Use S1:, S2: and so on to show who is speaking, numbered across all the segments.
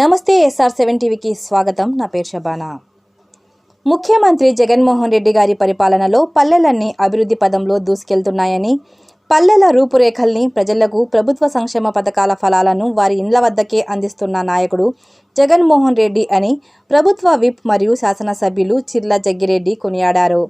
S1: నమస్తే SR seven టీవీకి స్వాగతం. నా పేరు షబానా. ముఖ్యమంత్రి జగన్మోహన్ రెడ్డి గారి పరిపాలనలో పల్లెలన్నీ అభివృద్ధి పదంలో దూసుకెళ్తున్నాయని పల్లెల రూపురేఖల్ని ప్రజలకు ప్రభుత్వ సంక్షేమ పథకాల ఫలాలను వారి ఇండ్ల వద్దకే అందిస్తున్న నాయకుడు జగన్మోహన్ రెడ్డి అని ప్రభుత్వ విప్ మరియు శాసనసభ్యులు చిర్ల జగ్గిరెడ్డి కొనియాడారు.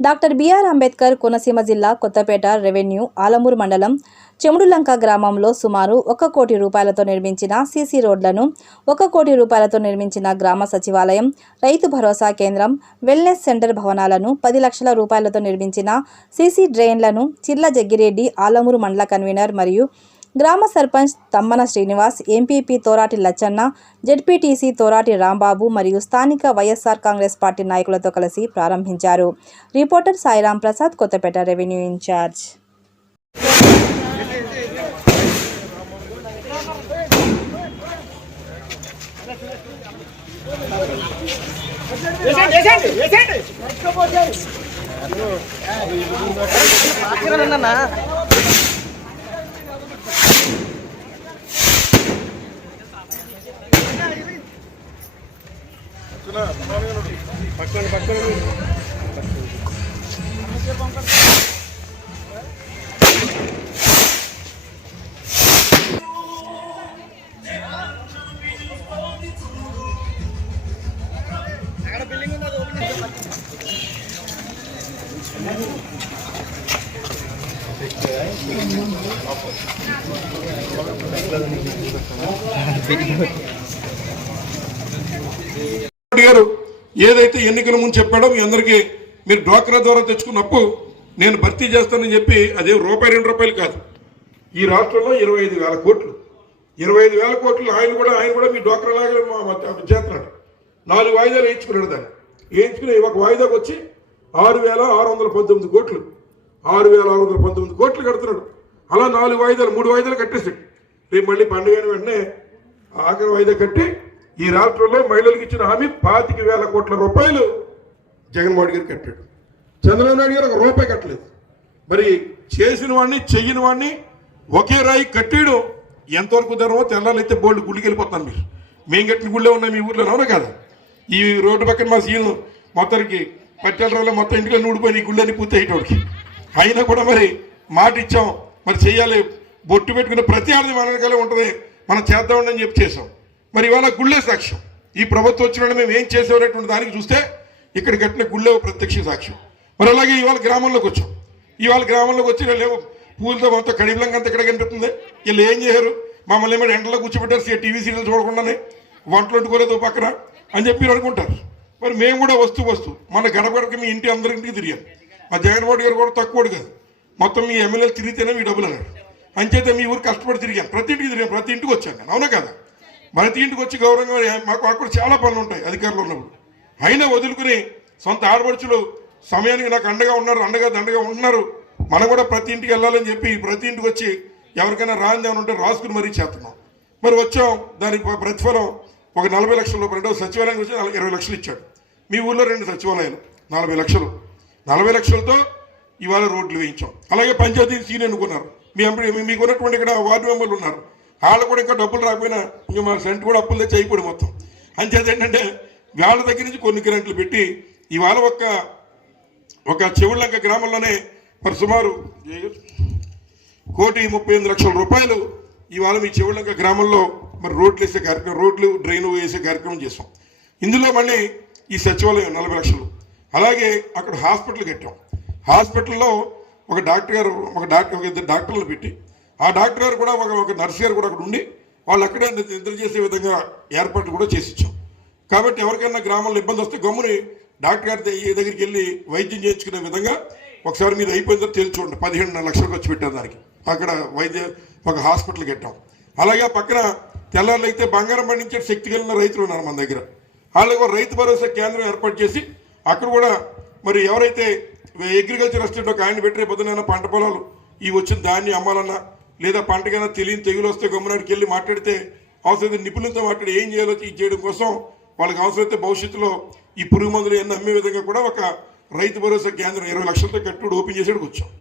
S1: డాక్టర్ బిఆర్ అంబేద్కర్ కోనసీమ జిల్లా కొత్తపేట రెవెన్యూ ఆలమూరు మండలం చెముడులంక గ్రామంలో సుమారు ఒక కోటి రూపాయలతో నిర్మించిన సీసీ రోడ్లను ఒక కోటి రూపాయలతో నిర్మించిన గ్రామ సచివాలయం రైతు భరోసా కేంద్రం వెల్నెస్ సెంటర్ భవనాలను పది లక్షల రూపాయలతో నిర్మించిన సీసీ డ్రైన్లను చిర్ల జగ్గిరెడ్డి ఆలమూరు మండల కన్వీనర్ మరియు గ్రామ సర్పంచ్ తమ్మన శ్రీనివాస్ ఎంపీపీ తోరాటి లచ్చన్న జడ్పీటీసీ తోరాటి రాంబాబు మరియు స్థానిక వైఎస్ఆర్ కాంగ్రెస్ పార్టీ నాయకులతో కలిసి ప్రారంభించారు. Reporter Sairam Prasad Kothapeta revenue incharge.
S2: పక్కన పక్కన రెడ్డి గారు ఏదైతే ఎన్నికల ముందు చెప్పాడో మీ అందరికీ మీరు డ్వాక్రా ద్వారా తెచ్చుకున్న అప్పు నేను భర్తీ చేస్తానని చెప్పి అదే రూపాయి రెండు రూపాయలు కాదు. ఈ రాష్ట్రంలో ఇరవై ఐదు వేల కోట్లు. ఇరవై ఐదు వేల కోట్లు ఆయన కూడా ఆయన కూడా మీ డ్వాక్రా లాగా చేస్తున్నాడు. నాలుగు వాయిదాలు వేయించుకున్నాడు దాన్ని. వేయించుకుని ఒక వాయిదాకు వచ్చి ఆరు వేల ఆరు వందల పంతొమ్మిది కోట్లు. ఆరు వేల ఆరు వందల పంతొమ్మిది కోట్లు కడుతున్నాడు. అలా నాలుగు వాయిదాలు మూడు వాయిదాలు కట్టేసాడు రేపు మళ్ళీ పండుగ వెంటనే ఆఖరి వాయిదా కట్టి ఈ రాష్ట్రంలో మహిళలకు ఇచ్చిన హామీ పాతిక వేల కోట్ల రూపాయలు జగన్మోహన్ గారు కట్టాడు. చంద్రబాబు నాయుడు గారు ఒక రూపాయి కట్టలేదు. మరి చేసిన వాడిని చెయ్యని వాడిని ఒకే రాయి కట్టేయడం ఎంతవరకు ధరమో తెల్లాలైతే బోల్డ్ గుడికి వెళ్ళిపోతాను మీరు. మేము కట్టిన గుళ్ళే ఉన్నాయి మీ ఊర్లో అవునా కదా? ఈ రోడ్డు పక్కన మా సీన్ మొత్తానికి పట్టెలరాలో మొత్తం ఇంటిలో నూడిపోయిన ఈ గుళ్ళని పూర్తి అయ్యేటోడికి అయినా కూడా మరి మాట ఇచ్చాం. మరి చెయ్యాలి. బొట్టు పెట్టుకున్న ప్రతి ఆడది మన వెనకాలే ఉంటుంది. మనం చేద్దామని చెప్పి చేసాం మరి ఇవాళ గుళ్ళే సాక్ష్యం. ఈ ప్రభుత్వం వచ్చిన మేము ఏం చేసామనేటువంటి దానికి చూస్తే ఇక్కడ కట్టిన గుళ్ళే ప్రత్యక్ష సాక్ష్యం. మరి అలాగే ఇవాళ గ్రామంలోకి వచ్చాం. ఇవాళ గ్రామంలోకి వచ్చి లేవు. పూలతో మొత్తం కడిబిలంగా అంత ఇక్కడ కనిపిస్తుంది. వీళ్ళు ఏం చేశారు మమ్మల్ని ఏమైనా ఎండలో కూర్చోబెట్టారు. టీవీ సీరియల్ చూడకుండానే. వంటలు వండుకోలేదు పక్కన అని చెప్పి అనుకుంటారు. మరి మేము కూడా వస్తూ వస్తూ మన గడప గడపకి మీ ఇంటి అందరింటికి తిరిగాం. మా జగన్మోహన్ గారు కూడా తక్కువడు కాదు మొత్తం మీ ఎమ్మెల్యేలు తిరిగితేనే మీ డబ్బులు అన్నారు. అంచేతే మీ ఊరు కష్టపడి తిరిగాను ప్రతి ఇంటికి తిరిగాను ప్రతి ఇంటికి వచ్చాను నేను. అవునా కదా? ప్రతి ఇంటికి వచ్చి గౌరవంగా మాకు అక్కడ చాలా పనులు ఉంటాయి అధికారులు ఉన్నప్పుడు. అయినా వదులుకుని సొంత ఆడపడుచులు సమయానికి నాకు అండగా ఉన్నారు అండగా దండగా ఉంటున్నారు. మనం కూడా ప్రతి ఇంటికి వెళ్ళాలని చెప్పి ప్రతి ఇంటికి వచ్చి ఎవరికైనా రాంది ఉంటే రాసుకుని మరీ చేస్తున్నాం. మరి వచ్చాం దానికి ప్రతిఫలం ఒక నలభై లక్షల రూపాయలు రెండో సచివాలయం వచ్చి నలభై- ఇరవై లక్షలు ఇచ్చాడు. మీ ఊళ్ళో రెండు సచివాలయాలు నలభై లక్షలు. నలభై లక్షలతో ఇవాళ రోడ్లు వేయించాం. అలాగే పంచాయతీ సీన్ ఎన్నుకున్నారు మీ ఎంపీ మీకు ఉన్నటువంటి ఇక్కడ వార్డు మెంబర్లు ఉన్నారు. వాళ్ళు కూడా ఇంకా డబ్బులు రాకపోయినా ఇంకా మా సెంట్ కూడా అప్పులు తెచ్చి అయిపోయి మొత్తం. అంచేది ఏంటంటే వాళ్ళ దగ్గర నుంచి కొన్ని గ్రాంట్లు పెట్టి ఇవాళ ఒక ఒక చెవుళ్ళంక గ్రామంలోనే మరి సుమారు కోటి ముప్పై ఎనిమిది లక్షల రూపాయలు ఇవాళ మీ చెవుళ్ళంక గ్రామంలో మరి రోడ్లు వేసే కార్యక్రమం రోడ్లు డ్రైన్ వేసే కార్యక్రమం చేసాం ఇందులో మళ్ళీ ఈ సచివాలయం నలభై లక్షలు. అలాగే అక్కడ హాస్పిటల్ కట్టాం. హాస్పిటల్లో ఒక డాక్టర్ గారు ఒక డాక్టర్ ఒక ఇద్దరు డాక్టర్లు పెట్టి ఆ డాక్టర్ గారు కూడా ఒక ఒక నర్స్ గారు కూడా అక్కడ ఉండి వాళ్ళు అక్కడే నిద్ర చేసే విధంగా ఏర్పాట్లు కూడా చేసి ఇచ్చాం. కాబట్టి ఎవరికైనా గ్రామంలో ఇబ్బంది వస్తే గమ్ముని డాక్టర్ గారి దగ్గరికి వెళ్ళి వైద్యం చేయించుకునే విధంగా ఒకసారి మీరు అయిపోయిన తర్వాత తెలిసి చూడండి. పదిహేను లక్షలు ఖర్చు పెట్టాం దానికి. అక్కడ వైద్య ఒక హాస్పిటల్ కట్టాం. అలాగే పక్కన తెల్లారులు అయితే బంగారం పండించే శక్తి కలిగిన రైతులు ఉన్నారు మన దగ్గర. వాళ్ళకి రైతు భరోసా కేంద్రం ఏర్పాటు చేసి అక్కడ కూడా మరి ఎవరైతే అగ్రికల్చర్ అసిస్టెంట్ ఒక ఆయన పెట్టే పొద్దునైనా పంట పొలాలు ఈ వచ్చిన దాన్ని అమ్మాలన్నా లేదా పంటకైనా తెలియని తెగులు వస్తే గమ్మునాడికి వెళ్ళి మాట్లాడితే అవసరమైతే నిపుణులతో మాట్లాడి ఏం చేయాలో ఇది చేయడం కోసం వాళ్ళకి అవసరమైతే భవిష్యత్తులో ఈ పురుగు మందులు ఎన్ని అమ్మే విధంగా కూడా ఒక రైతు భరోసా కేంద్రం ఇరవై లక్షలతో కట్టుడు ఓపెన్ చేసేటికి వచ్చాం.